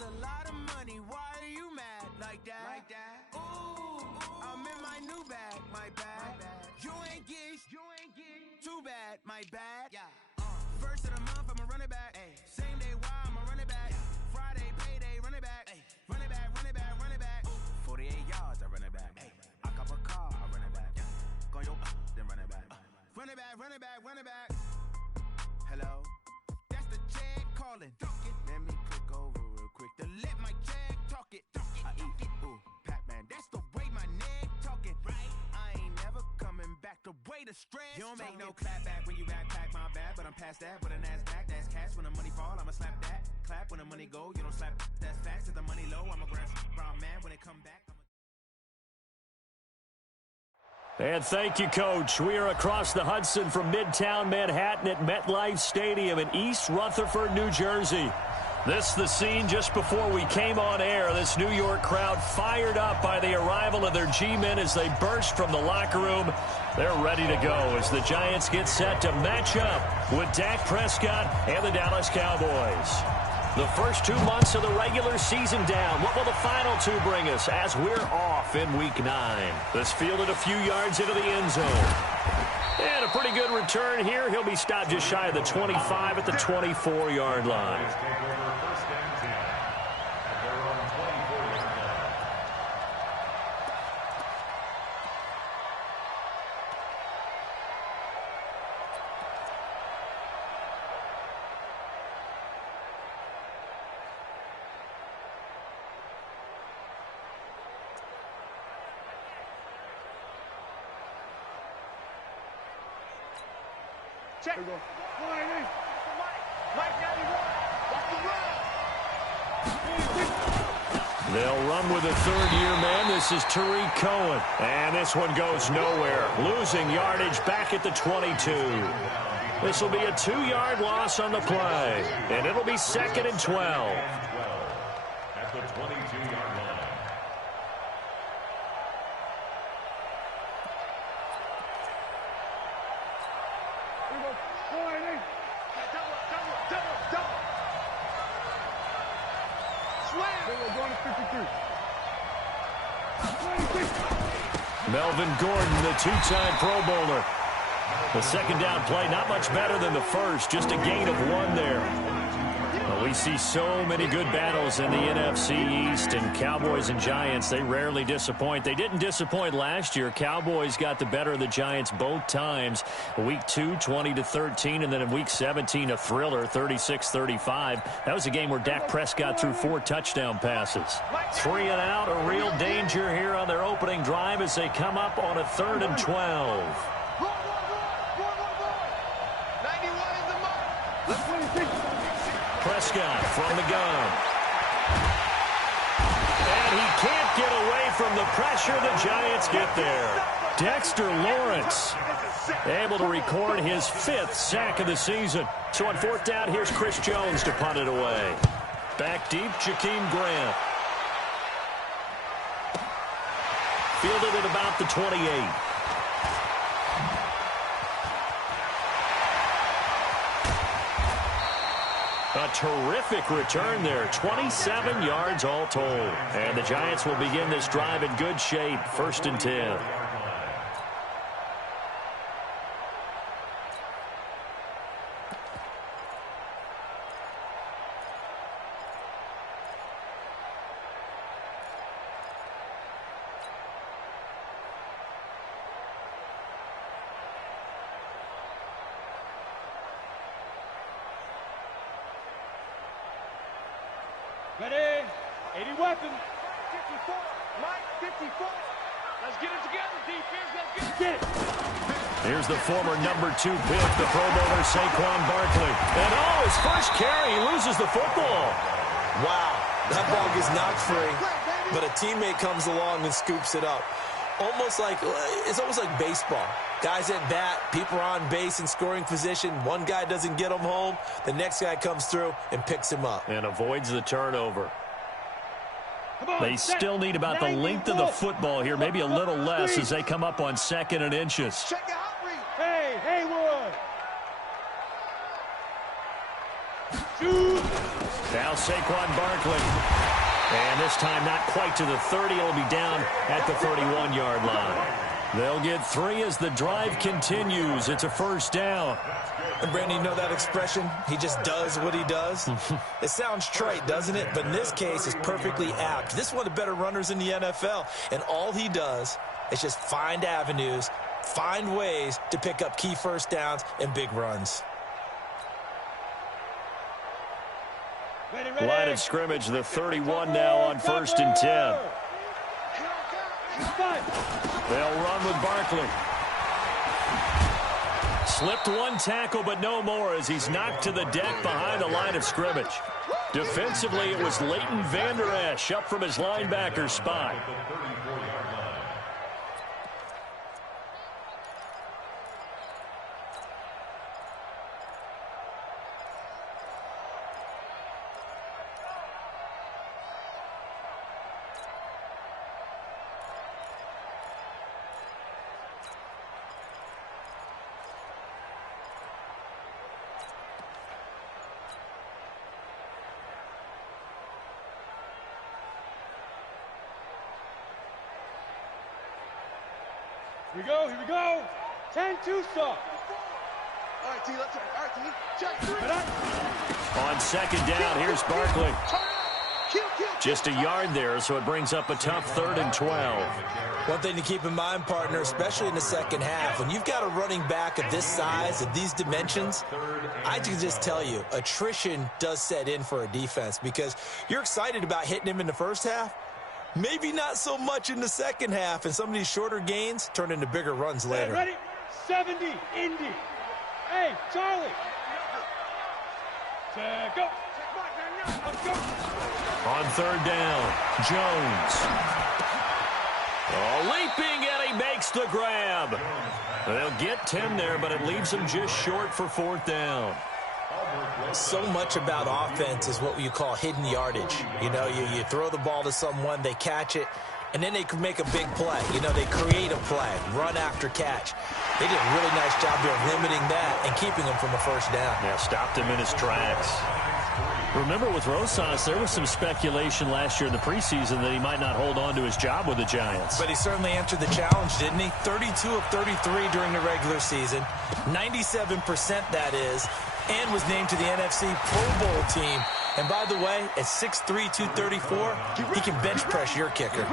That's a lot of money. Why are you mad like that? Ooh, I'm in my new bag, my bad. You ain't get too bad, my bad. First of the month, I'ma run it back. Same day, why I'ma run it back. Friday, payday, run it back. Run it back, run it back, run it back. 48 yards, I run it back. I cop a car, I run it back. Go yo, then run it back. Run it back, run it back, run it back. Hello? That's the check calling. Let me click over real quick to let my check talk it. I eat it, ooh, Pac-Man. That's the way my neck talking. Right? I ain't never coming back. The way the stress. You don't make no clap back when you backpack, my bad. But I'm past that with a NASDAQ. That's cash. When the money fall, I'ma slap that. Clap when the money go. You don't slap. That's facts. If the money low, I'ma grab brown man when it come back. And thank you, Coach. We are across the Hudson from Midtown Manhattan at MetLife Stadium in East Rutherford, New Jersey. This is the scene just before we came on air. This New York crowd fired up by the arrival of their G-men as they burst from the locker room. They're ready to go as the Giants get set to match up with Dak Prescott and the Dallas Cowboys. The first 2 months of the regular season down. What will the final two bring us as we're off in Week 9? This fielded a few yards into the end zone. And a pretty good return here. He'll be stopped just shy of the 25 at the 24-yard line. Check. Here we go. They'll run with a third-year man. This is Tariq Cohen. And this one goes nowhere. Losing yardage back at the 22. This will be a 2-yard loss on the play. And it'll be 2nd and 12. At the 22-yard line. Melvin Gordon, the two-time Pro Bowler. The second down play, not much better than the first, just a gain of 1 there. Well, we see so many good battles in the NFC East, and Cowboys and Giants, they rarely disappoint. They didn't disappoint last year. Cowboys got the better of the Giants both times. Week 2, 20-13, and then in Week 17, a thriller, 36-35. That was a game where Dak Prescott threw 4 touchdown passes. 3 and out, a real danger here on their opening drive as they come up on a 3rd and 12. Prescott from the gun. And he can't get away from the pressure. The Giants get there. Dexter Lawrence able to record his 5th sack of the season. So on 4th down, here's Chris Jones to punt it away. Back deep, Jakeem Grant. Fielded at about the 28. A terrific return there, 27 yards all told. And the Giants will begin this drive in good shape, 1st and 10. Ready? 80 weapons. 54. Mike, 54. Let's get it together, defense. Let's get it. Here's the former number 2 pick, the Pro Bowler Saquon Barkley. And his first carry, he loses the football. Wow, that ball gets knocked free, but a teammate comes along and scoops it up. It's almost like baseball. Guys at bat, people are on base in scoring position. One guy doesn't get him home. The next guy comes through and picks him up. And avoids the turnover. They still need about the length of the football here, maybe a little less as they come up on 2nd and inches. Check out. Hey, Haywood. Now Saquon Barkley. And this time not quite to the 30. It'll be down at the 31-yard line. They'll get 3 as the drive continues. It's a first down. And Brandon, you know that expression? He just does what he does? It sounds trite, doesn't it? But in this case, it's perfectly apt. This is one of the better runners in the NFL. And all he does is just find avenues, find ways to pick up key first downs and big runs. Line of scrimmage, the 31 now on 1st and 10. They'll run with Barkley. Slipped one tackle, but no more as he's knocked to the deck behind the line of scrimmage. Defensively, it was Leighton Vander Esch up from his linebacker spot. Here we go. 10-2 stop. All right, T, let's all right, T. Check 3. On 2nd down, here's Barkley. Just a yard there, so it brings up a tough 3rd and 12. One thing to keep in mind, partner, especially in the second half, when you've got a running back of this size, of these dimensions, I can just tell you, attrition does set in for a defense because you're excited about hitting him in the first half. Maybe not so much in the second half, and some of these shorter gains turn into bigger runs later. Ready? 70, Indy. Hey, Charlie. Go. Let's go. On 3rd down, Jones. Oh, leaping, and he makes the grab. They'll get 10 there, but it leaves them just short for 4th down. So much about offense is what you call hidden yardage. You know, you throw the ball to someone, they catch it, and then they can make a big play. You know, they create a play, run after catch. They did a really nice job of limiting that and keeping him from a first down. Yeah, stopped him in his tracks. Remember with Rosas, there was some speculation last year in the preseason that he might not hold on to his job with the Giants. But he certainly answered the challenge, didn't he? 32 of 33 during the regular season, 97% that is, and was named to the NFC Pro Bowl team. And by the way, at 6'3", 234, he can bench press your kicker.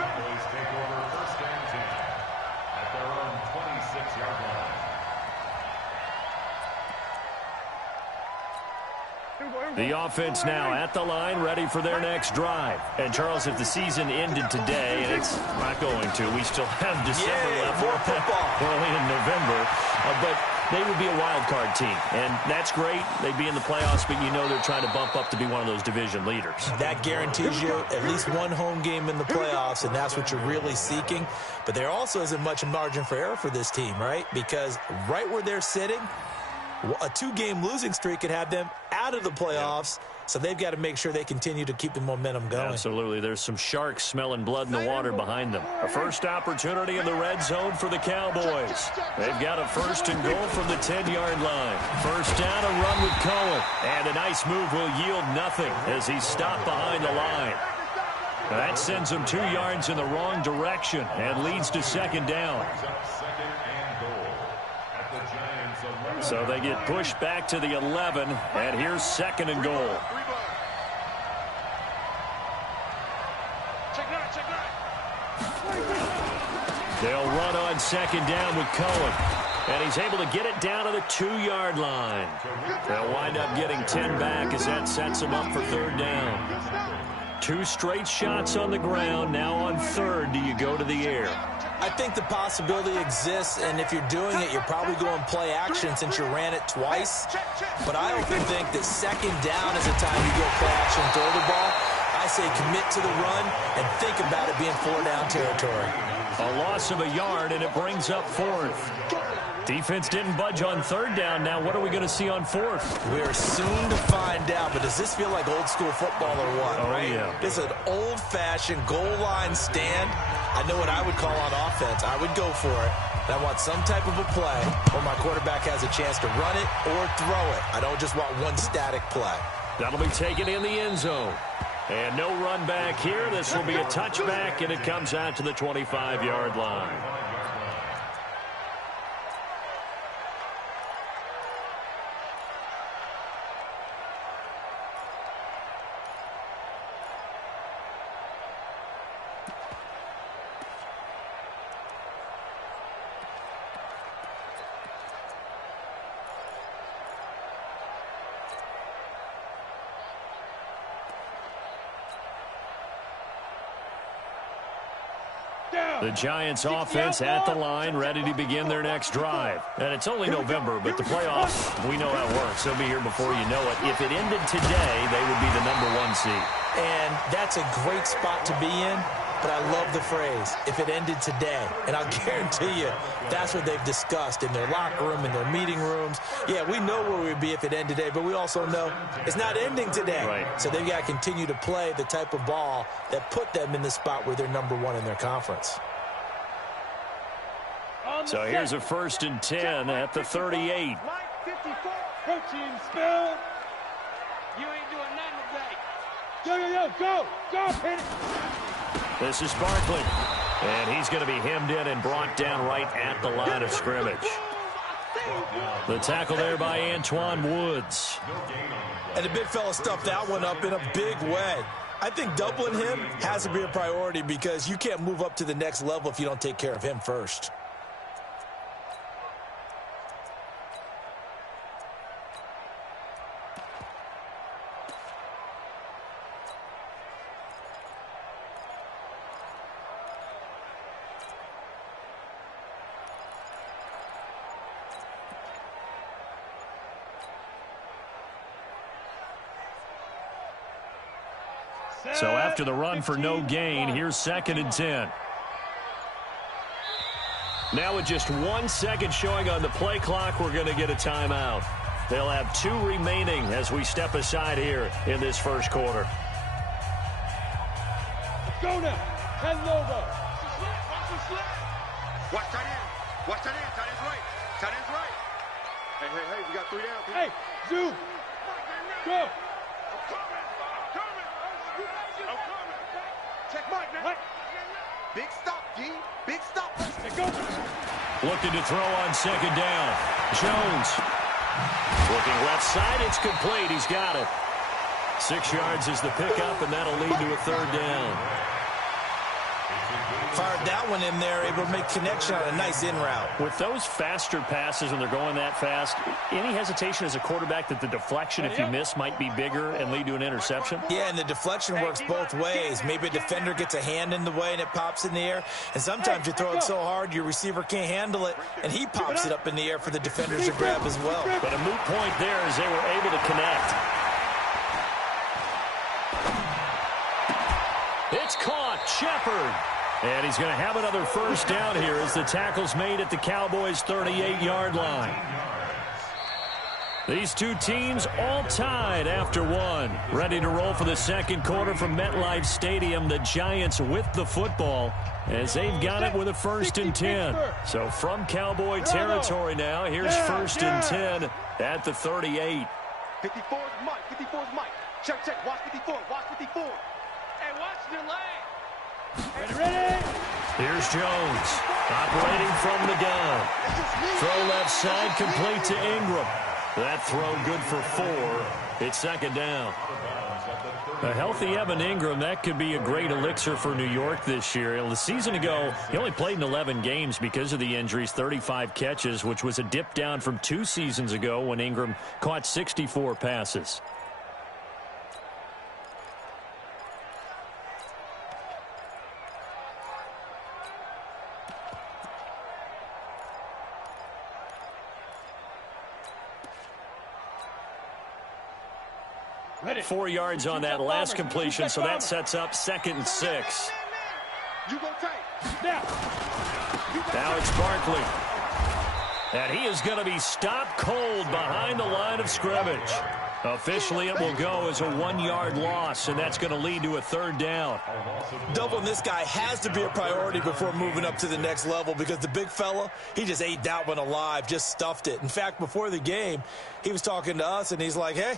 The offense now at the line, ready for their next drive. And, Charles, if the season ended today, and it's not going to, we still have December left. More football. We're only in November. But they would be a wild card team. And that's great. They'd be in the playoffs, but you know they're trying to bump up to be one of those division leaders. That guarantees you at least one home game in the playoffs, and that's what you're really seeking. But there also isn't much margin for error for this team, right? Because right where they're sitting, a 2-game losing streak could have them out of the playoffs, so they've got to make sure they continue to keep the momentum going. Absolutely. There's some sharks smelling blood in the water behind them. A first opportunity in the red zone for the Cowboys. They've got a 1st and goal from the 10-yard line. First down, a run with Cohen. And a nice move will yield nothing as he's stopped behind the line. That sends him 2 yards in the wrong direction and leads to 2nd down. So they get pushed back to the 11, and here's 2nd and goal. They'll run on 2nd down with Cohen, and he's able to get it down to the 2-yard line. They'll wind up getting 10 back as that sets them up for 3rd down. 2 straight shots on the ground. Now on 3rd, do you go to the air? I think the possibility exists, and if you're doing it, you're probably going play action since you ran it twice. But I often think that 2nd down is the time you go play action and throw the ball. I say commit to the run and think about it being 4-down territory. A loss of a yard, and it brings up 4th. Defense didn't budge on 3rd down. Now what are we going to see on 4th? We're soon to find out, but does this feel like old school football or what? Oh, right? Yeah. This is an old-fashioned goal line stand. I know what I would call on offense. I would go for it. And I want some type of a play where my quarterback has a chance to run it or throw it. I don't just want one static play. That'll be taken in the end zone. And no run back here. This will be a touchback, and it comes out to the 25-yard line. The Giants offense at the line, ready to begin their next drive. And it's only November, but the playoffs, we know how it works. They'll be here before you know it. If it ended today, they would be the #1 seed. And that's a great spot to be in, but I love the phrase, if it ended today. And I'll guarantee you, that's what they've discussed in their locker room, in their meeting rooms. Yeah, we know where we'd be if it ended today, but we also know it's not ending today. Right. So they've got to continue to play the type of ball that put them in the spot where they're #1 in their conference. So here's a 1st and 10 at the 38. Mike 54. Protein spill. You ain't doing nothing today. Go. Go, hit it. This is Barkley. And he's going to be hemmed in and brought down right at the line of scrimmage. The tackle there by Antoine Woods. And the big fella stuffed that one up in a big way. I think doubling him has to be a priority because you can't move up to the next level if you don't take care of him first. So after the run for no gain, here's 2nd and 10. Now with just 1 second showing on the play clock, we're going to get a timeout. They'll have 2 remaining as we step aside here in this first quarter. Go now. Head over. Watch tight end. Watch tight end. Tight end's right. Tight end's right. Hey, we got 3 down. Hey, zoom. Go. Check Mike, man. Big stop, G. Big stop. Go. Looking to throw on 2nd down. Jones. Looking left side. It's complete. He's got it. 6 yards is the pickup, and that'll lead to a 3rd down. Fired that one in there, able to make connection on a nice in route. With those faster passes when they're going that fast, any hesitation as a quarterback that the deflection, if you miss, might be bigger and lead to an interception? Yeah, and the deflection works both ways. Maybe a defender gets a hand in the way and it pops in the air. And sometimes you throw it so hard your receiver can't handle it, and he pops it up in the air for the defenders to grab as well. But a moot point there as they were able to connect. It's caught. Shepard. And he's going to have another 1st down here as the tackle's made at the Cowboys' 38-yard line. These two teams all tied after 1. Ready to roll for the 2nd quarter from MetLife Stadium. The Giants with the football as they've got it with a 1st and 10. So from Cowboy territory now, here's 1st and 10 at the 38. 54 is Mike. 54 is Mike. Check. Watch 54. Watch 54. Hey, watch the leg. Ready? Here's Jones operating from the gun. Throw left side complete to Ingram. That throw good for 4. It's 2nd down. A healthy Evan Ingram, that could be a great elixir for New York this year. The season ago, he only played in 11 games because of the injuries, 35 catches, which was a dip down from 2 seasons ago when Ingram caught 64 passes. Ready. 4 yards on that last completion, so that sets up 2nd and 6. You go tight. Now it's Barkley. And he is going to be stopped cold behind the line of scrimmage. Officially, it will go as a 1-yard loss, and that's going to lead to a 3rd down. Doubling this guy has to be a priority before moving up to the next level because the big fella, he just ate that one alive, just stuffed it. In fact, before the game, he was talking to us, and he's like, hey,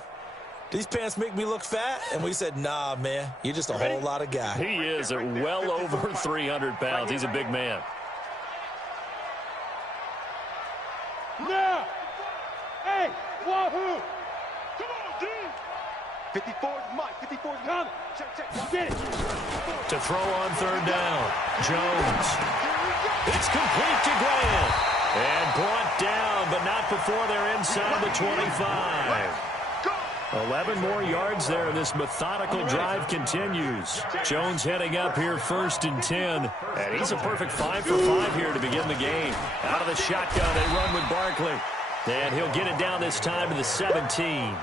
these pants make me look fat? And we said, nah, man, you're just a whole lot of guy. He is at well over 300 pounds. He's a big man. Now! Hey, wahoo! Come on, D! 54 is Mike. 54 is Coming. Check. Get it. To throw on third down. Jones. It's complete to Grant. And brought down, but not before they're inside the 25. 11 more yards there. This methodical drive continues. Jones heading up here 1st and 10. And he's a perfect 5 for 5 here to begin the game. Out of the shotgun, they run with Barkley. And he'll get it down this time to the 17.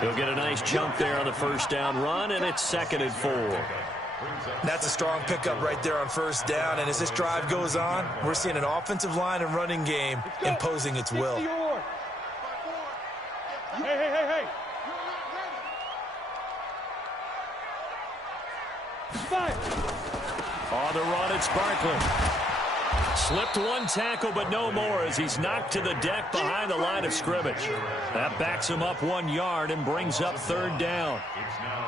He'll get a nice jump there on the first down run, and it's 2nd and 4. That's a strong pickup right there on first down. And as this drive goes on, we're seeing an offensive line and running game imposing its will. Hey. Fire. On the run, it's Barkley. Slipped one tackle, but no more as he's knocked to the deck behind the line of scrimmage. That backs him up 1 yard and brings up 3rd down.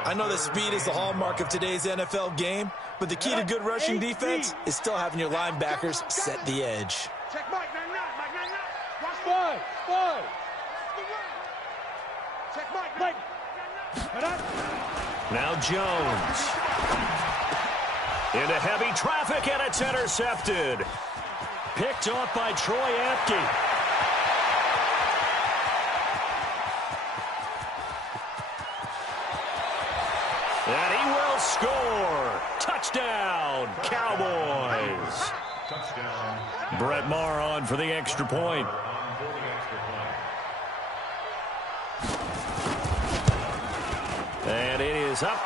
I know that speed is the hallmark of today's NFL game, but the key to good rushing defense is still having your linebackers set the edge. Check Mike, 9-9. Watch 5. Check Mike. Now Jones. Into heavy traffic, and it's intercepted. Picked off by Troy Apke. And he will score. Touchdown, Cowboys. Touchdown. Brett Maher on for the extra point. And it is up.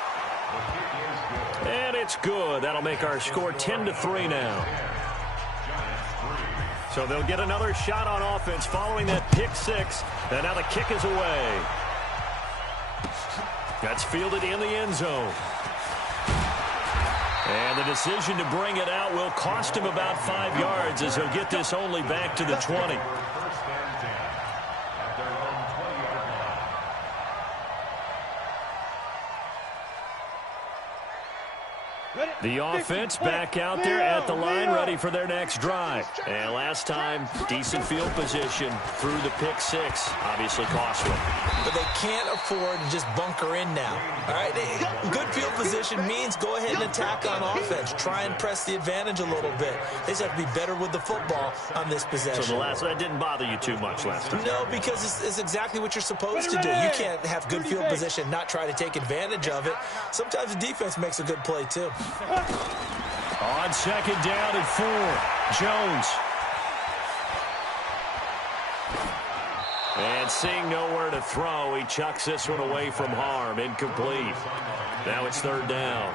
And it's good. That'll make our score 10-3 now. So they'll get another shot on offense following that pick 6. And now the kick is away. That's fielded in the end zone. And the decision to bring it out will cost him about 5 yards as he'll get this only back to the 20. The offense back out there at the line, ready for their next drive. And last time, decent field position through the pick 6. Obviously costly. But they can't afford to just bunker in now. All right, good field position means go ahead and attack on offense. Try and press the advantage a little bit. They just have to be better with the football on this possession. So that didn't bother you too much last time? No, because it's exactly what you're supposed to do. You can't have good field position, not try to take advantage of it. Sometimes the defense makes a good play, too. On 2nd down and 4, Jones. And seeing nowhere to throw, he chucks this one away from harm. Incomplete. Now it's 3rd down.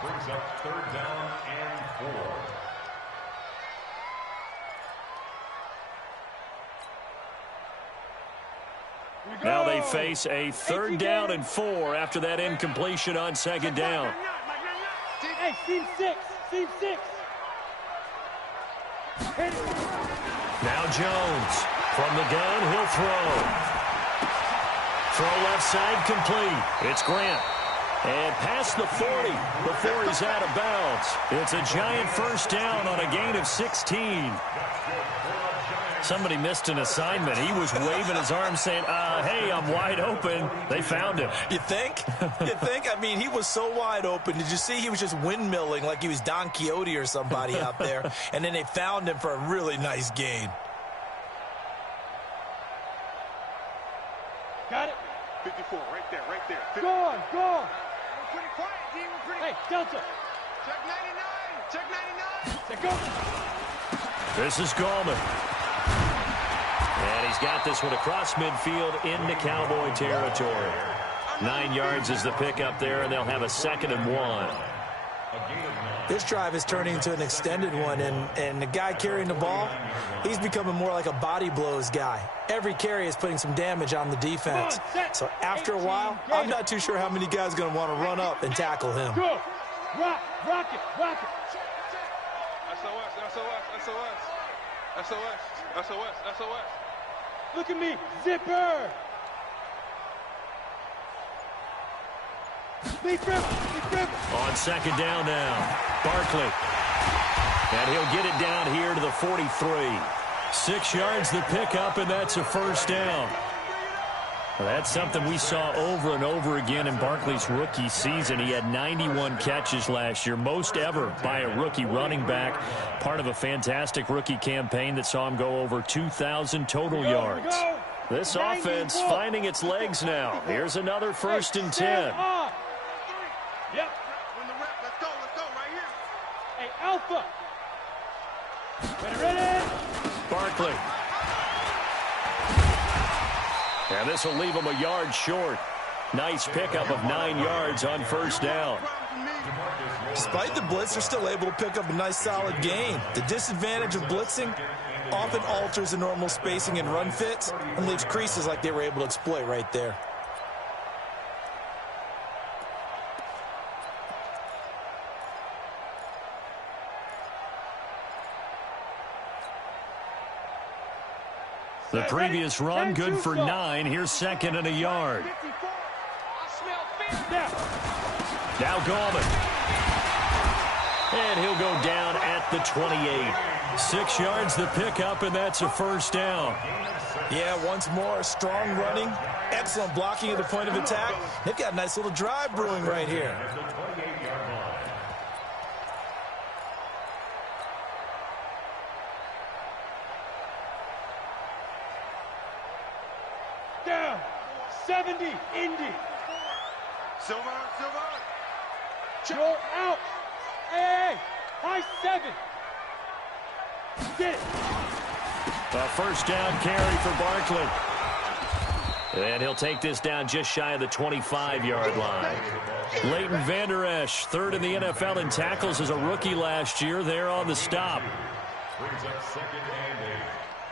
Brings up 3rd down and 4. Now they face a 3rd down and 4 after that incompletion on 2nd down. Hey, team 6. Now Jones. From the gun, he'll throw. Throw left side complete. It's Grant. And past the 40 before he's out of bounds. It's a giant 1st down on a gain of 16. Somebody missed an assignment. He was waving his arm saying, hey, I'm wide open. They found him. You think? I mean, he was so wide open. Did you see he was just windmilling like he was Don Quixote or somebody out there? And then they found him for a really nice gain. Got it. 54, right there. Go on. We're pretty quiet, D. Hey, Delta. Check 99. Check go. This is Gallman. And he's got this one across midfield into Cowboy territory. 9 yards is the pickup there, and they'll have a 2nd and 1. This drive is turning into an extended one, and the guy carrying the ball, he's becoming more like a body blows guy. Every carry is putting some damage on the defense. So after a while, I'm not too sure how many guys are going to want to run up and tackle him. Go. Rock it. SOS. Look at me. Zipper. On second down now, Barkley. And he'll get it down here to the 43. 6 yards the pickup, and that's a first down. Well, that's something we saw over and over again in Barkley's rookie season. He had 91 catches last year, most ever by a rookie running back. Part of a fantastic rookie campaign that saw him go over 2,000 total yards. This offense finding its legs now. Here's another 1st and 10. Yep. Win the rep. Let's go right here. Hey, Alpha. Ready? Barkley. And this will leave him a yard short. Nice pickup of 9 yards on first down. Despite the blitz, they're still able to pick up a nice solid gain. The disadvantage of blitzing often alters the normal spacing and run fits and leaves creases like they were able to exploit right there. The previous run, good for 9. Here's 2nd and a yard. Now Gallman. And he'll go down at the 28. 6 yards the pickup, and that's a first down. Yeah, once more, strong running, excellent blocking at the point of attack. They've got a nice little drive brewing right here. Down. 70. Indy. Silver. Joe out. Hey. High 7. Get it. A first down carry for Barkley. And he'll take this down just shy of the 25-yard line. Leighton Vander Esch, 3rd in the NFL in tackles as a rookie last year. There on the stop. Brings up 2nd and 8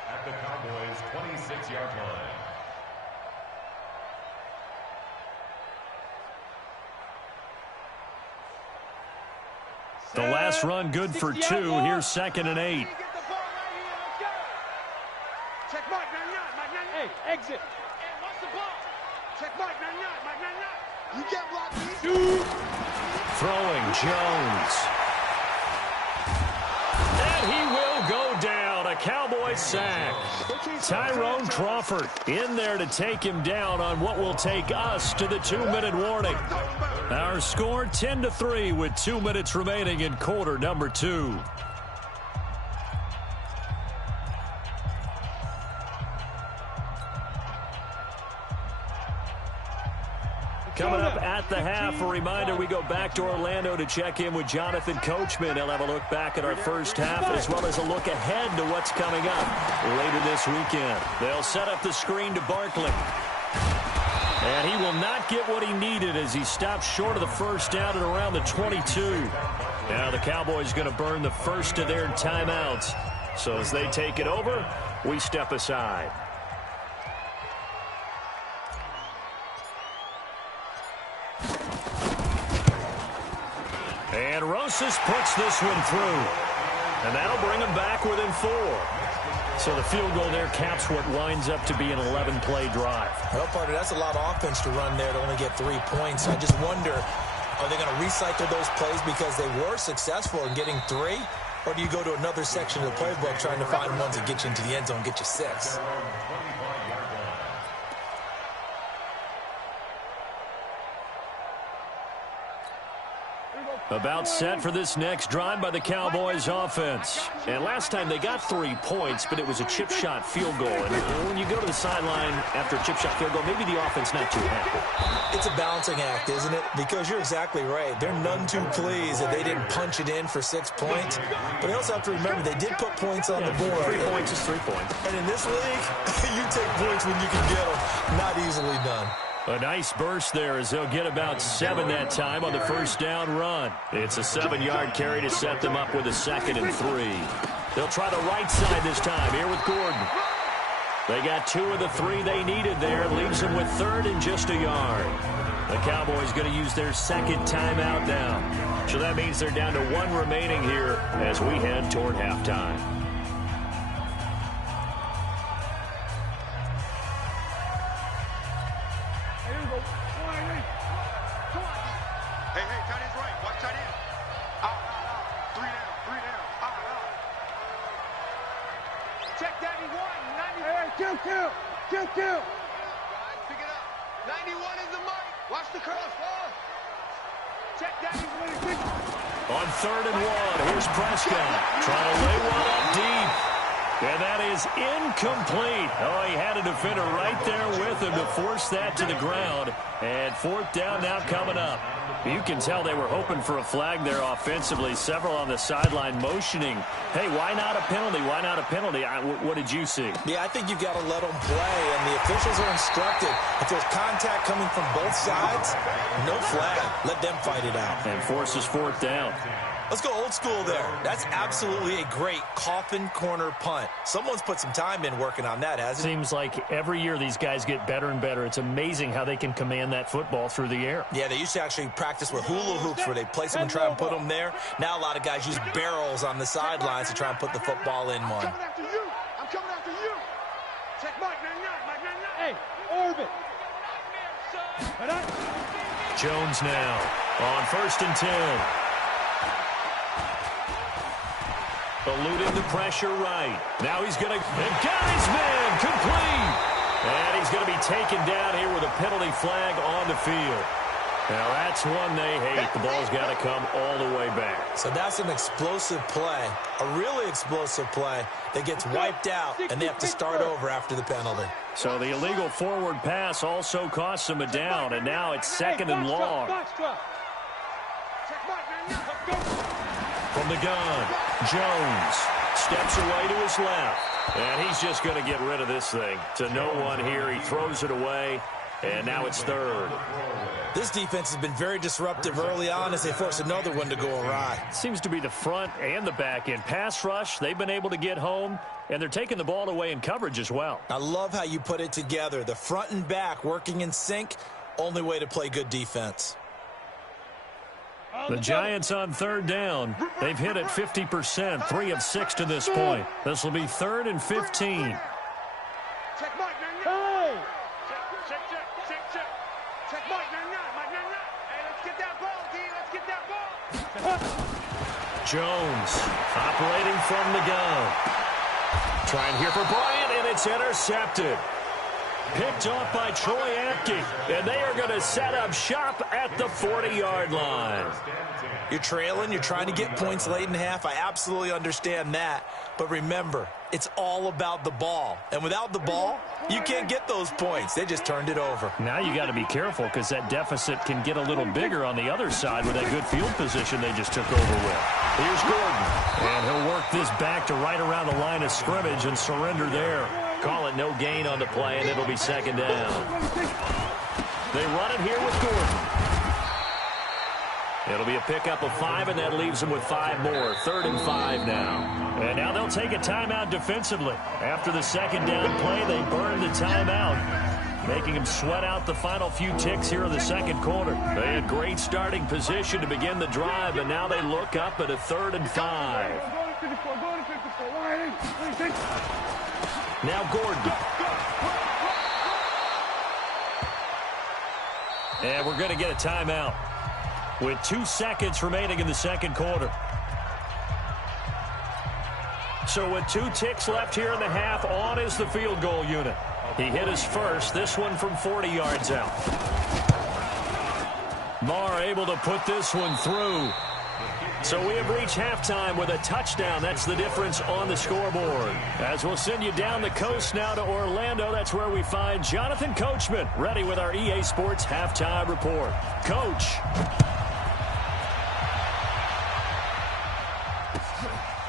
at the Cowboys' 26-yard line. The last run good for 2. Here's 2nd and 8. Check Mike 99. Hey, exit. Hey, watch the ball. Check Mike 99. You get blocked. Throwing Jones. And he will go down. A Cowboy sack. Tyrone Crawford in there to take him down on what will take us to the 2-minute warning. Our score 10-3 with 2 minutes remaining in quarter number 2. Coming up at the half, a reminder, we go back to Orlando to check in with Jonathan Coachman. He'll have a look back at our first half as well as a look ahead to what's coming up later this weekend. They'll set up the screen to Barkley. And he will not get what he needed as he stops short of the first down at around the 22. Now the Cowboys going to burn the first of their timeouts. So as they take it over, we step aside. And Rosas puts this one through. And that'll bring him back within 4. So the field goal there caps what winds up to be an 11-play drive. Well, partner, that's a lot of offense to run there to only get 3 points. I just wonder, are they going to recycle those plays because they were successful in getting 3? Or do you go to another section of the playbook trying to find ones that get you into the end zone and get you 6? About set for this next drive by the Cowboys offense. And last time they got 3 points, but it was a chip shot field goal. And when you go to the sideline after a chip shot field goal, maybe the offense not too happy. It's a balancing act, isn't it? Because you're exactly right. They're none too pleased that they didn't punch it in for 6 points. But they also have to remember they did put points on the board. 3 points is 3 points. And in this league, you take points when you can get them. Not easily done. A nice burst there as they'll get about 7 that time on the first down run. It's a 7-yard carry to set them up with a 2nd and 3. They'll try the right side this time here with Gordon. They got 2 of the 3 they needed there. Leaves them with 3rd and just a yard. The Cowboys going to use their 2nd timeout now. So that means they're down to 1 remaining here as we head toward halftime. Kill. Kill. Guys, pick it up. 91 is the mic. Watch the cross. Check that. On 3rd and 1, here's Prescott trying to lay one up deep. And that is incomplete. Oh, he had a defender right there with him to force that to the ground. And 4th down now coming up. You can tell they were hoping for a flag there offensively. Several on the sideline motioning, hey, why not a penalty? Why not a penalty? What did you see? Yeah, I think you've got to let them play, and the officials are instructed. If there's contact coming from both sides, no flag. Let them fight it out. And forces 4th down. Let's go old school there. That's absolutely a great coffin corner punt. Someone's put some time in working on that, hasn't it? Seems like every year these guys get better and better. It's amazing how they can command that football through the air. Yeah, they used to actually practice with hula hoops where they place them and try and put them there. Now a lot of guys use barrels on the sidelines to try and put the football in one. I'm coming after you. Check Mike 99. Hey, orbit. Jones now on 1st and 10. Eluding the pressure right. Now he's going to got his man complete. And he's going to be taken down here with a penalty flag on the field. Now that's one they hate. The ball's got to come all the way back. So that's an explosive play, a really explosive play that gets wiped out, and they have to start over after the penalty. So the illegal forward pass also costs them a down, and now it's 2nd and long. From the gun, Jones steps away to his left, and he's just going to get rid of this thing. To no one here, he throws it away, and now it's 3rd. This defense has been very disruptive early on as they force another one to go awry. Seems to be the front and the back end. Pass rush, they've been able to get home, and they're taking the ball away in coverage as well. I love how you put it together. The front and back working in sync, only way to play good defense. The Giants on 3rd down. They've hit it 50%, 3 of 6 to this point. This will be 3rd and 15. Check Mike 99. Hey. Check Mike 99. Hey, let's get that ball, D. Let's get that ball. Jones operating from the gun. Trying here for Bryant, and it's intercepted. Picked off by Troy Apke, and they are going to set up shop at the 40-yard line. You're trailing, you're trying to get points late in half. I absolutely understand that. But remember, it's all about the ball. And without the ball, you can't get those points. They just turned it over. Now you got to be careful because that deficit can get a little bigger on the other side with that good field position they just took over with. Here's Gordon, and he'll work this back to right around the line of scrimmage and surrender there. Call it no gain on the play, and it'll be 2nd down. They run it here with Gordon. It'll be a pickup of 5, and that leaves them with 5 more. 3rd and 5 now. And now they'll take a timeout defensively. After the 2nd down play, they burn the timeout, making them sweat out the final few ticks here in the 2nd quarter. They had great starting position to begin the drive, and now they look up at a 3rd and 5. Now Gordon. And we're going to get a timeout with 2 seconds remaining in the 2nd quarter. So with 2 ticks left here in the half, on is the field goal unit. He hit his first, this one from 40 yards out. Marr able to put this one through. So we have reached halftime with a touchdown. That's the difference on the scoreboard. As we'll send you down the coast now to Orlando, that's where we find Jonathan Coachman, ready with our EA Sports Halftime Report. Coach.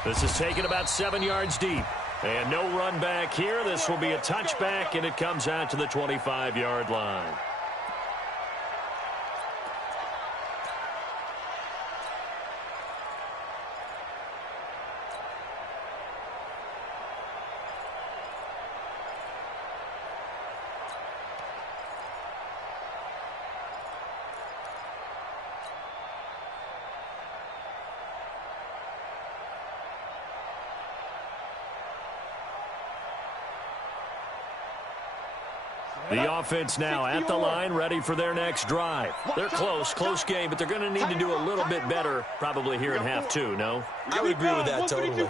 This is taken about 7 yards deep. And no run back here. This will be a touchback, and it comes out to the 25-yard line. The offense now at the line, ready for their next drive. They're close game, but they're going to need to do a little bit better probably here in half two, no? I would agree with that totally.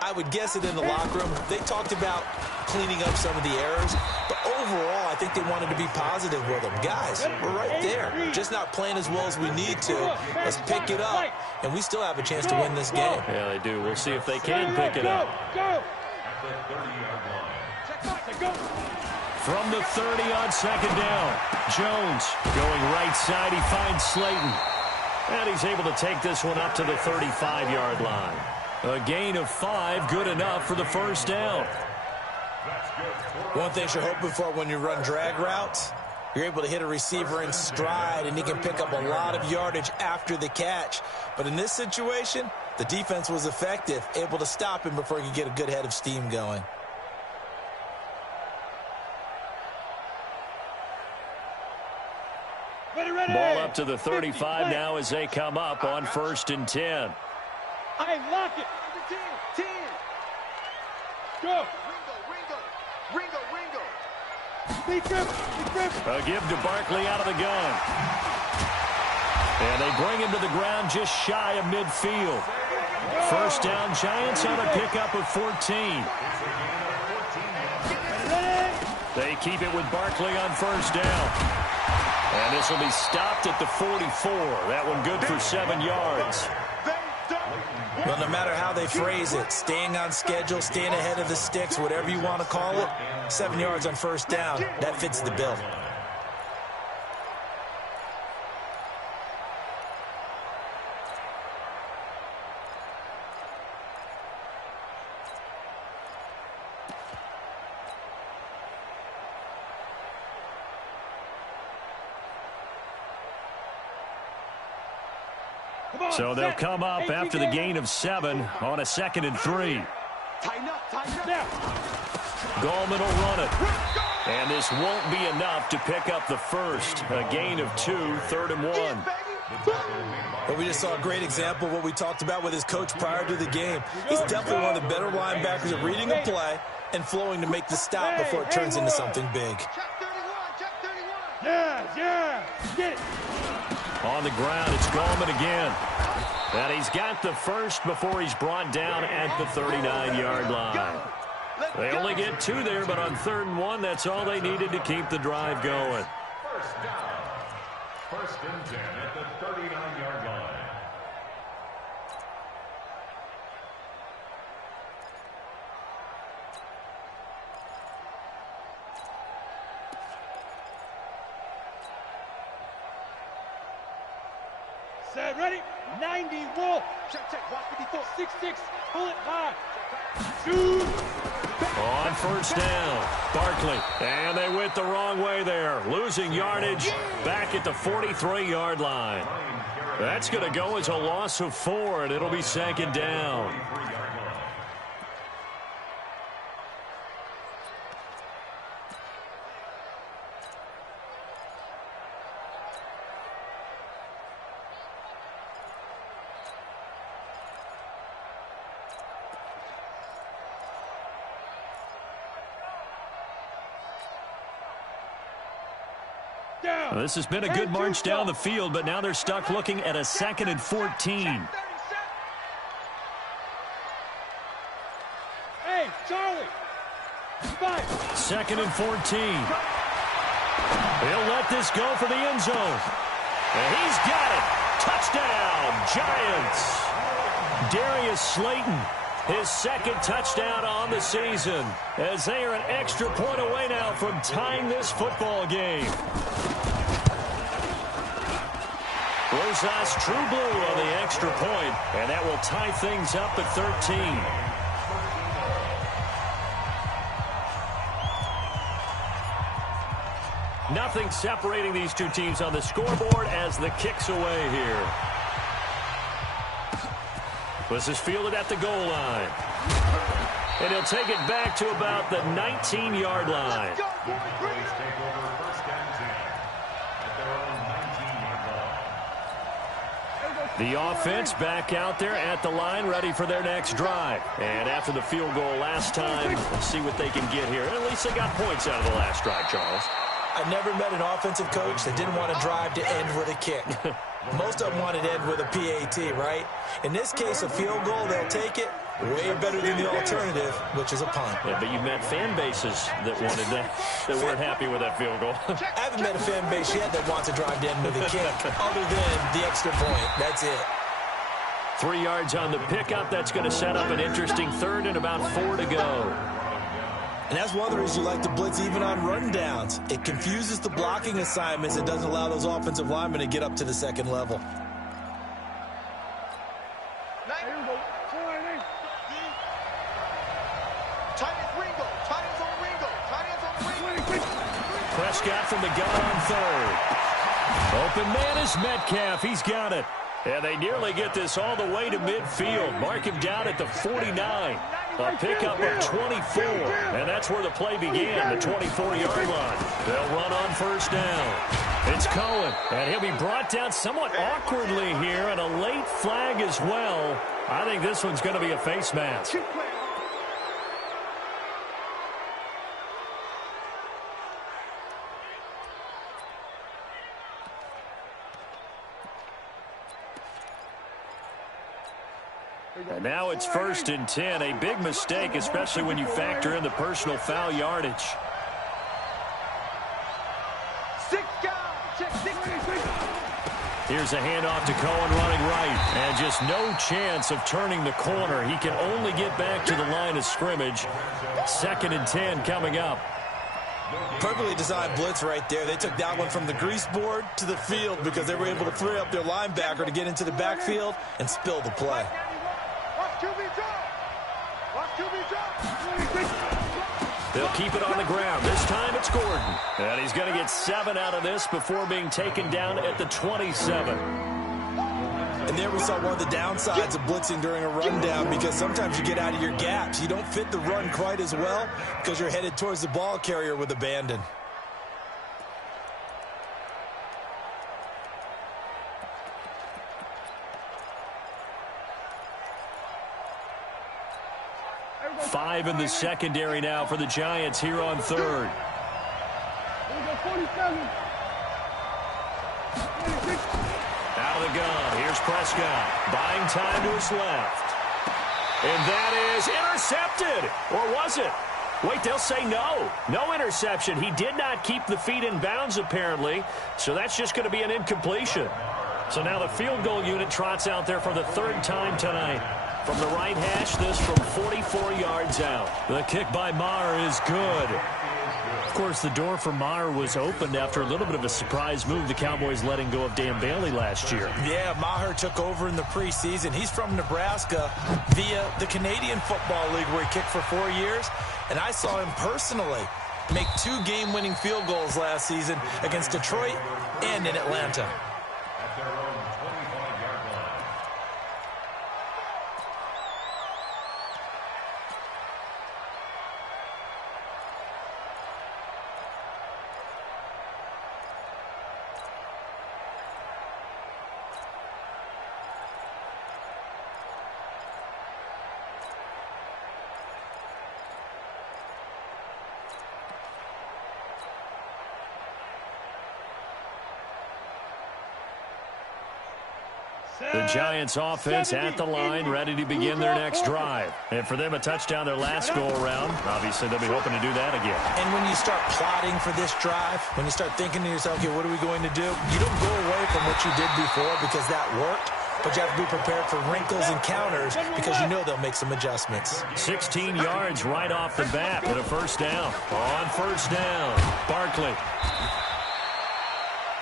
I would guess it in the locker room. They talked about cleaning up some of the errors, but overall, I think they wanted to be positive with them. Guys, we're right there. Just not playing as well as we need to. Let's pick it up, and we still have a chance to win this game. Yeah, they do. We'll see if they can pick it up. From the 30 on second down, Jones going right side. He finds Slayton. And he's able to take this one up to the 35-yard line. A gain of 5, good enough for the first down. One thing you're hoping for when you run drag routes, you're able to hit a receiver in stride, and he can pick up a lot of yardage after the catch. But in this situation, the defense was effective, able to stop him before he could get a good head of steam going. Ball up to the 35 now as they come up on 1st and 10. I lock it. 10. Go. Ringo. A give to Barkley out of the gun. And they bring him to the ground just shy of midfield. First down, Giants on a pickup of 14. They keep it with Barkley on first down. And this will be stopped at the 44. That one good for 7 yards. Well, no matter how they phrase it, staying on schedule, staying ahead of the sticks, whatever you want to call it, 7 yards on first down, that fits the bill. So they'll come up after the gain of 7 on a 2nd and 3. Gallman will run it. And this won't be enough to pick up the first. A gain of 2, 3rd and 1. But we just saw a great example of what we talked about with his coach prior to the game. He's definitely one of the better linebackers at reading a play and flowing to make the stop before it turns into something big. Yeah. Get it. On the ground, it's Gallman again. And he's got the first before he's brought down at the 39-yard line. They only get 2 there, but on 3rd and 1, that's all they needed to keep the drive going. First down. 1st and 10 at the 39-yard line. Set, ready? 90, roll. Check, watch 54. 6-6, pull it high. Shoot. On first down, Barkley. And they went the wrong way there. Losing yardage back at the 43-yard line. That's going to go as a loss of 4, and it'll be 2nd down. This has been a good march down the field, but now they're stuck looking at a 2nd and 14. Hey, Charlie. 2nd and 14. He'll let this go for the end zone. And he's got it. Touchdown, Giants. Darius Slayton, his 2nd touchdown on the season, as they are an extra point away now from tying this football game. Rosas true blue on the extra point, and that will tie things up at 13. Nothing separating these two teams on the scoreboard as the kick's away here. This is fielded at the goal line. And he'll take it back to about the 19-yard line. The offense back out there at the line, ready for their next drive. And after the field goal last time, let's see what they can get here. At least they got points out of the last drive, Charles. I never met an offensive coach that didn't want to drive to end with a kick. Most of them wanted to end with a PAT, right? In this case, a field goal, they'll take it. Way better than the alternative, which is a punt. Yeah, but you met fan bases that wanted that weren't happy with that field goal. I haven't met a fan base yet that wants to drive to end with a kick, other than the extra point. That's it. 3 yards on the pickup. That's going to set up an interesting third and about 4 to go. And that's one of the reasons you like to blitz even on rundowns. It confuses the blocking assignments. It doesn't allow those offensive linemen to get up to the second level. Prescott from the gun on third. Open man is Metcalf. He's got it. And they nearly get this all the way to midfield. Mark him down at the 49. A pickup of 24. And that's where the play began, the 24-yard line. They'll run on first down. It's Cohen. And he'll be brought down somewhat awkwardly here, and a late flag as well. I think this one's going to be a face mask. And now it's 1st and 10. A big mistake, especially when you factor in the personal foul yardage. 6 guys. Check 6. Here's a handoff to Cohen running right. And just no chance of turning the corner. He can only get back to the line of scrimmage. 2nd and 10 coming up. Perfectly designed blitz right there. They took that one from the grease board to the field because they were able to free up their linebacker to get into the backfield and spill the play. They'll keep it on the ground. This time it's Gordon. And he's going to get 7 out of this before being taken down at the 27. And there we saw one of the downsides of blitzing during a rundown, because sometimes you get out of your gaps. You don't fit the run quite as well because you're headed towards the ball carrier with abandon. Five in the secondary now for the Giants here on third. Out of the gun. Here's Prescott. Buying time to his left. And that is intercepted. Or was it? Wait, they'll say no. No interception. He did not keep the feet in bounds, apparently. So that's just going to be an incompletion. So now the field goal unit trots out there for the 3rd time tonight. From the right hash, this from 44 yards out. The kick by Maher is good. Of course, the door for Maher was opened after a little bit of a surprise move, the Cowboys letting go of Dan Bailey last year. Yeah, Maher took over in the preseason. He's from Nebraska via the Canadian Football League, where he kicked for 4 years. And I saw him personally make 2 game-winning field goals last season against Detroit and in Atlanta. At their own 25-yard line. The Giants offense at the line, ready to begin their next drive. And for them, a touchdown their last go-around. Obviously, they'll be hoping to do that again. And when you start plotting for this drive, when you start thinking to yourself, okay, what are we going to do? You don't go away from what you did before because that worked, but you have to be prepared for wrinkles and counters because you know they'll make some adjustments. 16 yards right off the bat and a first down. On first down, Barkley.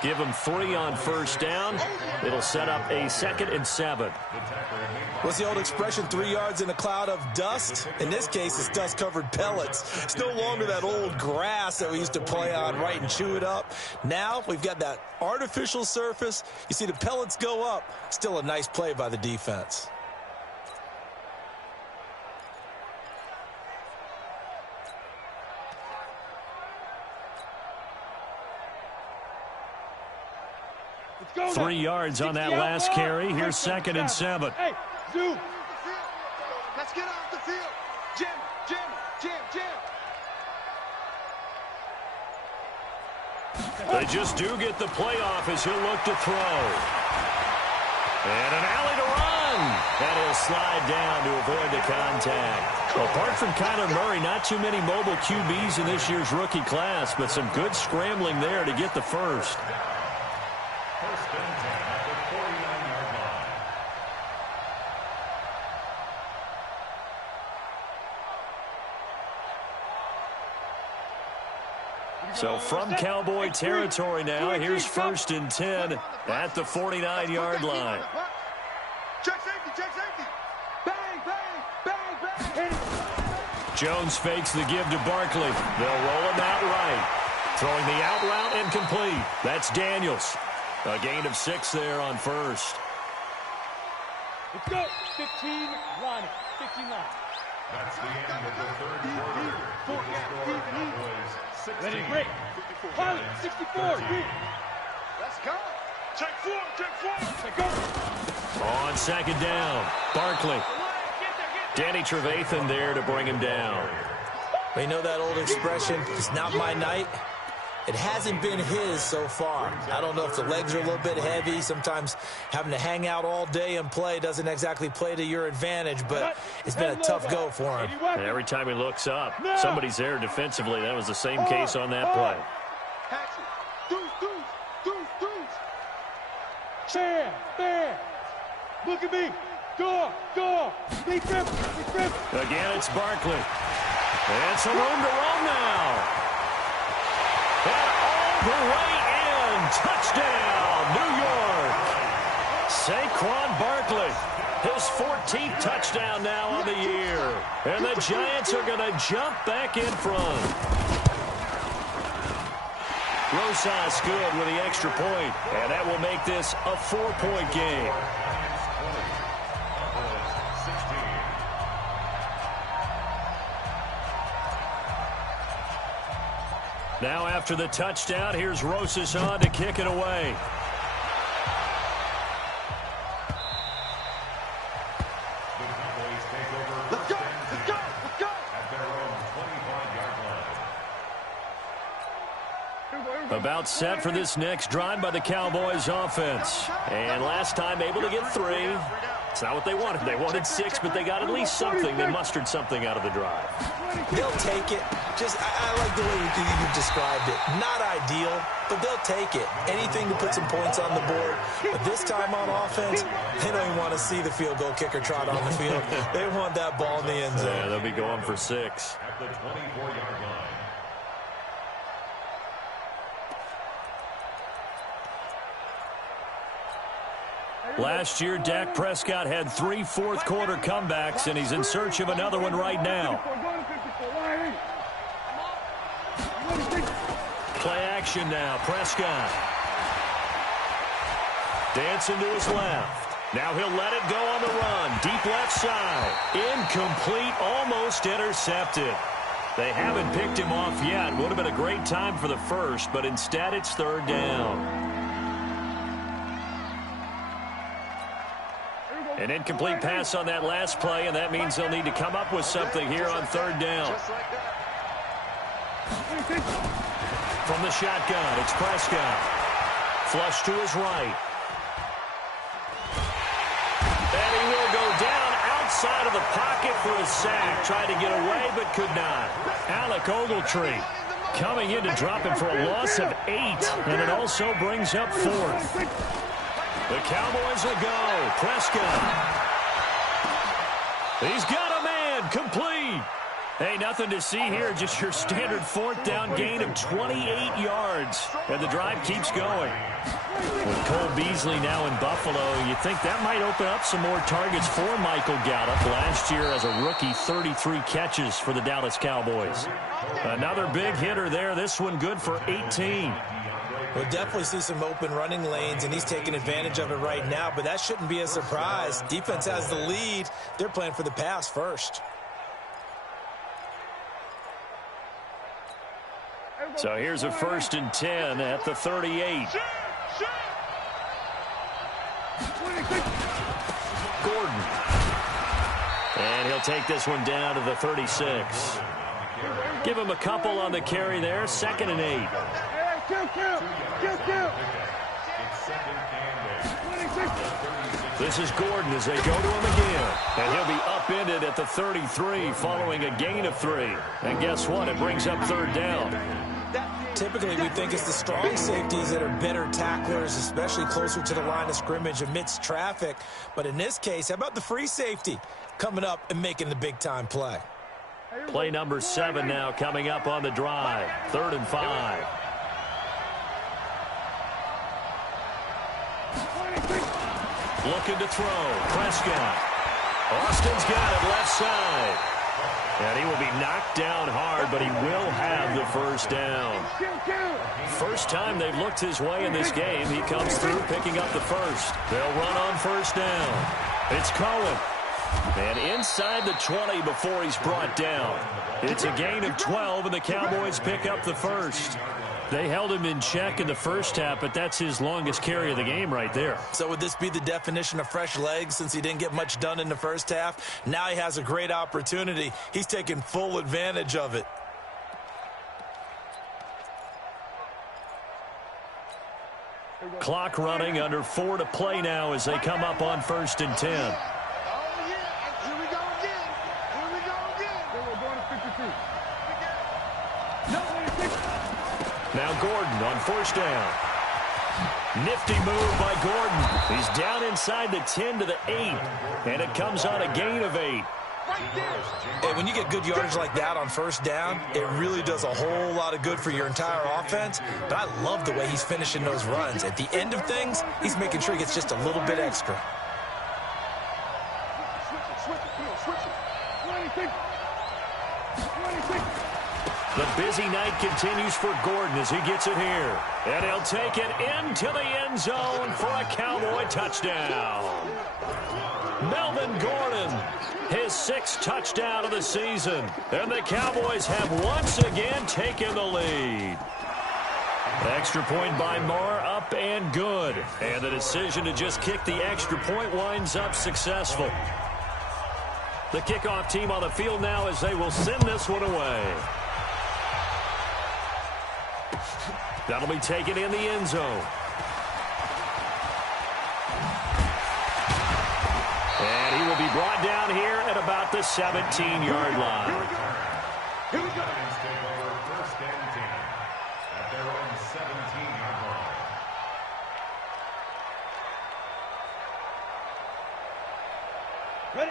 Give them 3 on first down. It'll set up a 2nd and 7. What's the old expression, 3 yards in a cloud of dust? In this case, it's dust-covered pellets. It's no longer that old grass that we used to play on, right, and chew it up. Now we've got that artificial surface. You see the pellets go up. Still a nice play by the defense. Go 3 yards on that last carry. Here's 2nd and 7. Hey, Zoo. Let's get off the field. Jim. They just do get the playoff as he'll look to throw. And an alley to run. And he'll slide down to avoid the contact. Apart from Kyler Murray, not too many mobile QBs in this year's rookie class, but some good scrambling there to get the first. First and 10 at the 49-yard line. So from Cowboy territory now, here's first and 10 at the 49-yard line. Check safety, check safety. Bang, bang, bang, bang. Jones fakes the give to Barkley. They'll roll him out right. Throwing the out route incomplete. That's Daniels. A gain of 6 there on first. Let's go. 15 line. 15 line. That's the end of the third quarter. Cowboys 16. Ready, break. 64. Let's go. Check 4, check 4. Let's go. On second down, Barkley. Danny Trevathan there to bring him down. Well, you know that old expression, it's not my night? It hasn't been his so far. I don't know if the legs are a little bit heavy. Sometimes having to hang out all day and play doesn't exactly play to your advantage, but it's been a tough go for him. And every time he looks up, somebody's there defensively. That was the same case on that play. Stand, stand. Look at me. Go, go. Be grip, be grip. Again, it's Barkley. And some room to roam now. And all the way in. Touchdown, New York. Saquon Barkley. His 14th touchdown now on the year. And the Giants are going to jump back in front. Rosas good with the extra point, and that will make this a 4-point game. Now after the touchdown, here's Rosas on to kick it away. Let's go, let's go, let's go. At their own 25-yard line. About set for this next drive by the Cowboys offense. And last time able to get 3. It's not what they wanted. They wanted 6, but they got at least something. They mustered something out of the drive. They'll take it. I like the way you described it. Not ideal, but they'll take it. Anything to put some points on the board. But this time on offense, they don't even want to see the field goal kicker trot on the field. They want that ball in the end zone. Yeah, they'll be going for 6. At the 24-yard line. Last year, Dak Prescott had 3 fourth-quarter comebacks, and he's in search of another one right now. Play action now, Prescott. Dancing to his left. Now he'll let it go on the run. Deep left side. Incomplete, almost intercepted. They haven't picked him off yet. Would have been a great time for the first, but instead it's 3rd down. An incomplete pass on that last play, and that means they'll need to come up with something here on 3rd down. From the shotgun, it's Prescott. Flush to his right. And he will go down outside of the pocket for a sack. Tried to get away, but could not. Alec Ogletree coming in to drop him for a loss of 8, and it also brings up 4th. The Cowboys will go. Prescott. He's got a man. Complete. Hey, nothing to see here. Just your standard 4th down gain of 28 yards. And the drive keeps going. With Cole Beasley now in Buffalo, you think that might open up some more targets for Michael Gallup. Last year as a rookie, 33 catches for the Dallas Cowboys. Another big hitter there. This one good for 18. We'll definitely see some open running lanes, and he's taking advantage of it right now, but that shouldn't be a surprise. Defense has the lead. They're playing for the pass first. So here's a 1st and 10 at the 38. Gordon. And he'll take this one down to the 36. Give him a couple on the carry there. 2nd and 8. It's second and 8. This is Gordon as they go to him again. And he'll be upended at the 33 following a gain of 3. And guess what? It brings up third down. Typically, we think it's the strong safeties that are better tacklers, especially closer to the line of scrimmage amidst traffic. But in this case, how about the free safety coming up and making the big-time play? Play number 7 now coming up on the drive. 3rd and 5. Looking to throw. Prescott. Austin's got it left side. And he will be knocked down hard, but he will have the first down. First time they've looked his way in this game. He comes through picking up the first. They'll run on first down. It's Cohen. And inside the 20 before he's brought down. It's a gain of 12, and the Cowboys pick up the first. They held him in check in the first half, but that's his longest carry of the game right there. So would this be the definition of fresh legs since he didn't get much done in the first half? Now he has a great opportunity. He's taking full advantage of it. Clock running, under 4 to play now as they come up on 1st and 10. Now Gordon on 1st down. Nifty move by Gordon. He's down inside the 10 to the 8. And it comes on a gain of 8. Hey, when you get good yardage like that on 1st down, it really does a whole lot of good for your entire offense. But I love the way he's finishing those runs. At the end of things, he's making sure he gets just a little bit extra. The busy night continues for Gordon as he gets it here. And he'll take it into the end zone for a Cowboy touchdown. Melvin Gordon, his 6th touchdown of the season. And the Cowboys have once again taken the lead. Extra point by Marr, up and good. And the decision to just kick the extra point winds up successful. The kickoff team on the field now as they will send this one away. That'll be taken in the end zone. And he will be brought down here at about the 17-yard line. Here we go. Take over 1st and 10 at their own 17-yard line.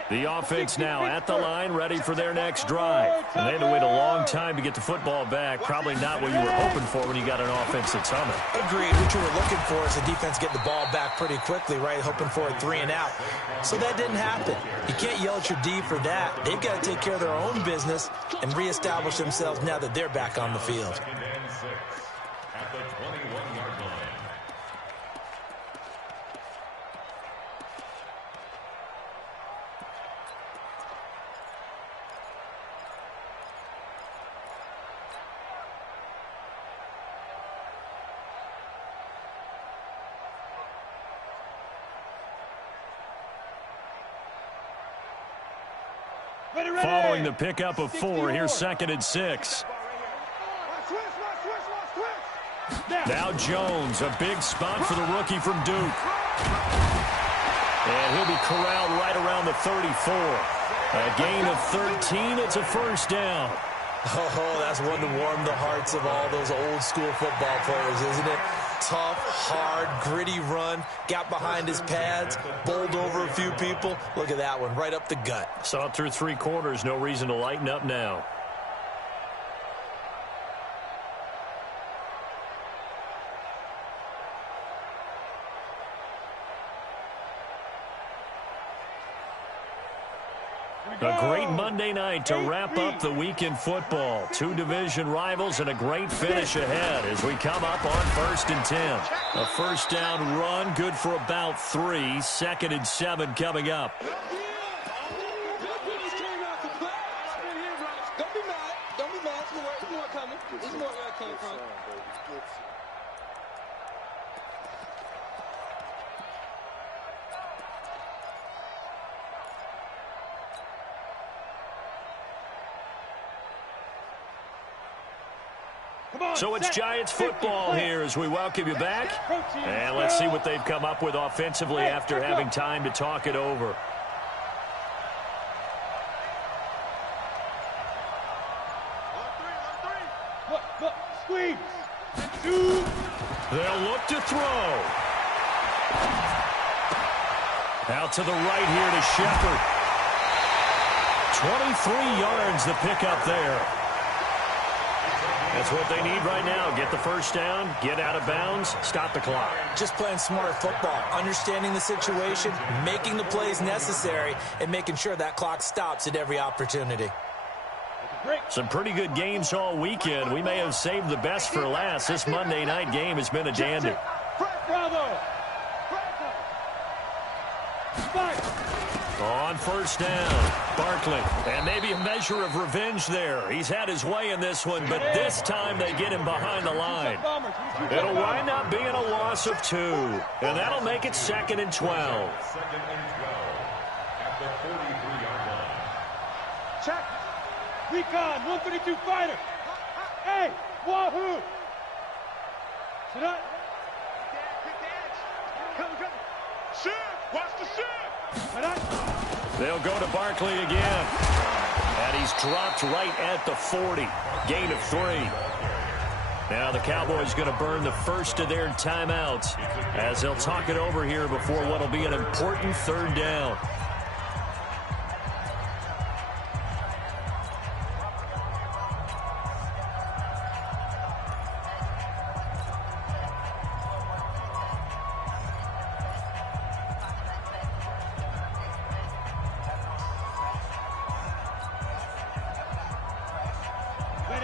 The offense now at the line, ready for their next drive. And they had to wait a long time to get the football back. Probably not what you were hoping for when you got an offense that's humming. Agreed. What you were looking for is the defense getting the ball back pretty quickly, right? Hoping for a 3 and out. So that didn't happen. You can't yell at your D for that. They've got to take care of their own business and reestablish themselves now that they're back on the field. 2nd and 6 at the 21-yard line. Following the pickup of 4, here's 2nd and 6. Now Jones, a big spot for the rookie from Duke. And he'll be corralled right around the 34. A gain of 13, it's a 1st down. Oh, that's one to warm the hearts of all those old school football players, isn't it? Tough, hard, gritty run, got behind his pads, bowled over a few people. Look at that one, right up the gut. Saw it through 3 quarters, no reason to lighten up now. A great Monday night to wrap up the weekend football. 2 division rivals and a great finish ahead as we come up on 1st and 10. A 1st down run, good for about 3. 2nd and 7 coming up. Don't be mad. Don't be mad. There's more coming. There's more where I came from. So it's Giants football here as we welcome you back. And let's see what they've come up with offensively after having time to talk it over. Look, squeeze. 2. They'll look to throw. Out to the right here to Shepard. 23 yards the pickup there. That's what they need right now. Get the first down, get out of bounds, stop the clock. Just playing smart football, understanding the situation, making the plays necessary, and making sure that clock stops at every opportunity. Some pretty good games all weekend. We may have saved the best for last. This Monday night game has been a dandy. Bravo. On first down, Barkley. And maybe a measure of revenge there. He's had his way in this one, but this time they get him behind the line. It'll wind up being a loss of 2. And that'll make it 2nd and 12. 2nd and 12 at the 43-yard line. Check. Recon, 132 fighter. Hey, wahoo. Sit up. Come. Shift. Watch the shift. Sit up. They'll go to Barkley again. And he's dropped right at the 40. Gain of 3. Now the Cowboys going to burn the first of their timeouts as they'll talk it over here before what will be an important 3rd down.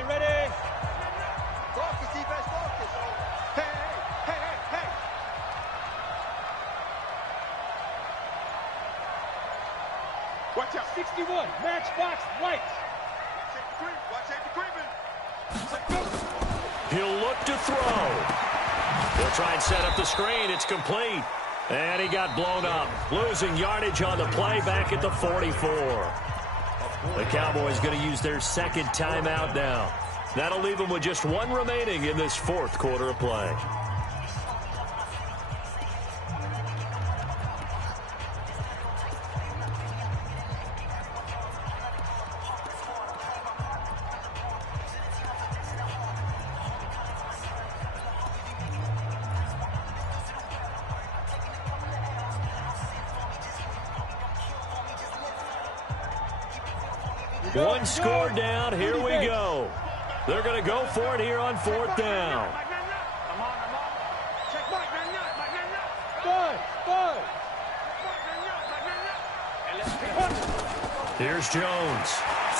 Ready. Focus, defense, focus. Hey. Watch out. 61, matchbox lights. Watch safety creeping. He'll look to throw. He'll try and set up the screen. It's complete. And he got blown up. Losing yardage on the play back at the 44. The Cowboys going to use their 2nd timeout now. That'll leave them with just 1 remaining in this 4th quarter of play. One score down. Here we go. They're going to go for it here on 4th down. Here's Jones.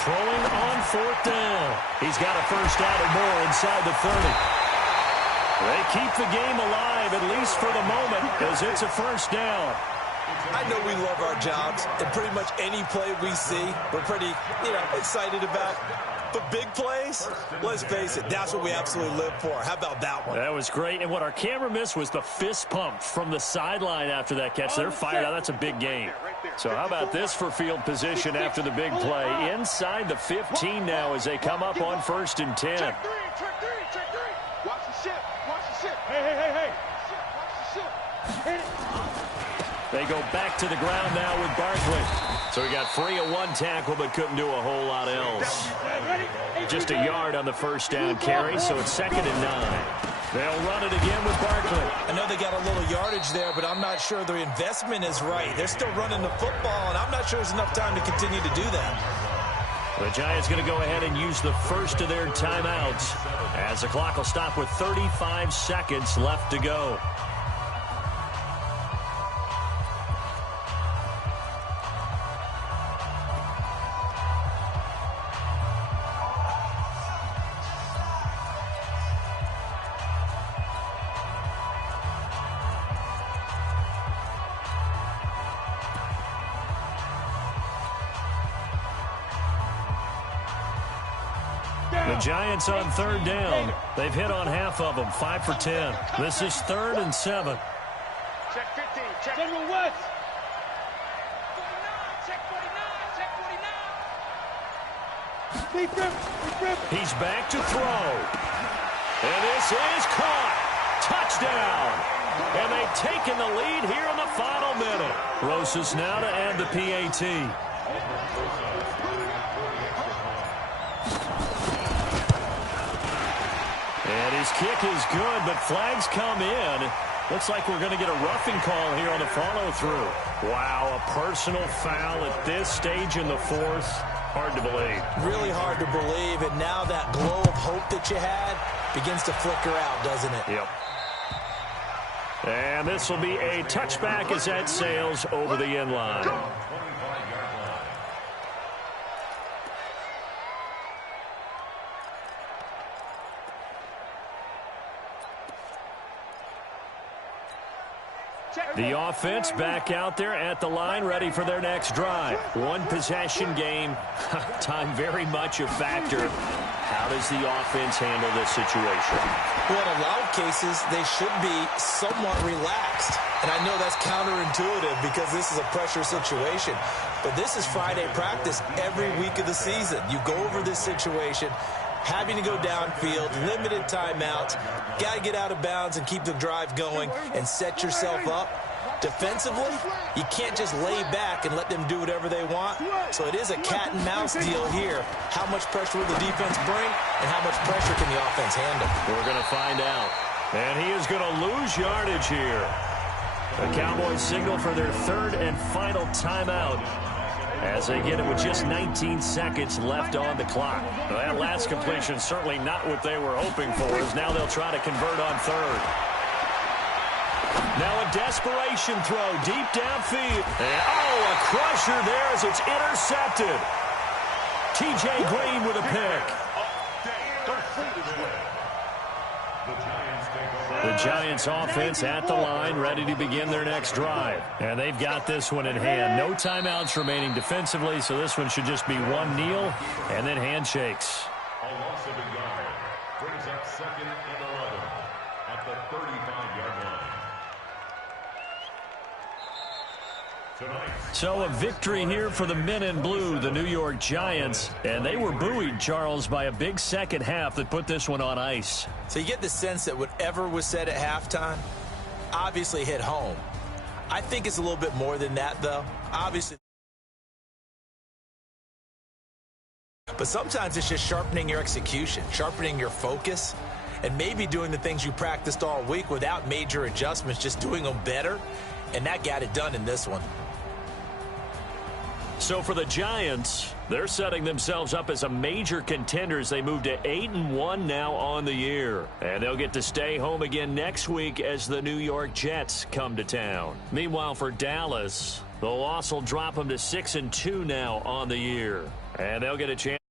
Throwing on 4th down. He's got a first down or more inside the 30. They keep the game alive, at least for the moment, as it's a first down. I know we love our jobs, and pretty much any play we see, we're pretty, excited about. But big plays, let's face it, that's what we absolutely live for. How about that one? That was great, and what our camera missed was the fist pump from the sideline after that catch. They're fired out. That's a big game. So how about this for field position after the big play? Inside the 15 now as they come up on 1st and 10. Check three. Watch the ship. Hey. They go back to the ground now with Barkley. So he got free of 1 tackle but couldn't do a whole lot else. Just a yard on the first down carry, so it's 2nd and 9. They'll run it again with Barkley. I know they got a little yardage there, but I'm not sure the investment is right. They're still running the football, and I'm not sure there's enough time to continue to do that. The Giants going to go ahead and use the first of their timeouts as the clock will stop with 35 seconds left to go. The Giants on 3rd down. They've hit on half of them, 5 for 10. This is 3rd and 7. Check 15. Check. General West. 49. Check 49. Deep grip. He's back to throw. And this is caught. Touchdown. And they've taken the lead here in the final minute. Rosas now to add the PAT. And his kick is good, but flags come in. Looks like we're going to get a roughing call here on the follow-through. Wow, a personal foul at this stage in the fourth. Hard to believe. Really hard to believe, and now that glow of hope that you had begins to flicker out, doesn't it? Yep. And this will be a touchback as that sails over the end line. The offense back out there at the line, ready for their next drive. One possession game. Time very much a factor. How does the offense handle this situation? Well, in a lot of cases, they should be somewhat relaxed. And I know that's counterintuitive because this is a pressure situation. But this is Friday practice every week of the season. You go over this situation, having to go downfield, limited timeouts, got to get out of bounds and keep the drive going and set yourself up. Defensively, you can't just lay back and let them do whatever they want. So it is a cat-and-mouse deal here. How much pressure will the defense bring, and how much pressure can the offense handle? We're going to find out. And he is going to lose yardage here. The Cowboys signal for their third and final timeout as they get it with just 19 seconds left on the clock. Well, that last completion certainly not what they were hoping for, as now they'll try to convert on third. Now a desperation throw deep downfield. And, a crusher there as it's intercepted. T.J. Green with a pick. The Giants offense at the line, ready to begin their next drive. And they've got this one in hand. No timeouts remaining defensively, so this one should just be one kneel and then handshakes. A loss of a yard brings up 2nd and 11 at the 35-yard line. So a victory here for the men in blue, the New York Giants. And they were buoyed, Charles, by a big second half that put this one on ice. So you get the sense that whatever was said at halftime obviously hit home. I think it's a little bit more than that, though. Obviously. But sometimes it's just sharpening your execution, sharpening your focus, and maybe doing the things you practiced all week without major adjustments, just doing them better. And that got it done in this one. So for the Giants, they're setting themselves up as a major contender as they move to 8-1 now on the year. And they'll get to stay home again next week as the New York Jets come to town. Meanwhile, for Dallas, the loss will drop them to 6-2 now on the year. And they'll get a chance.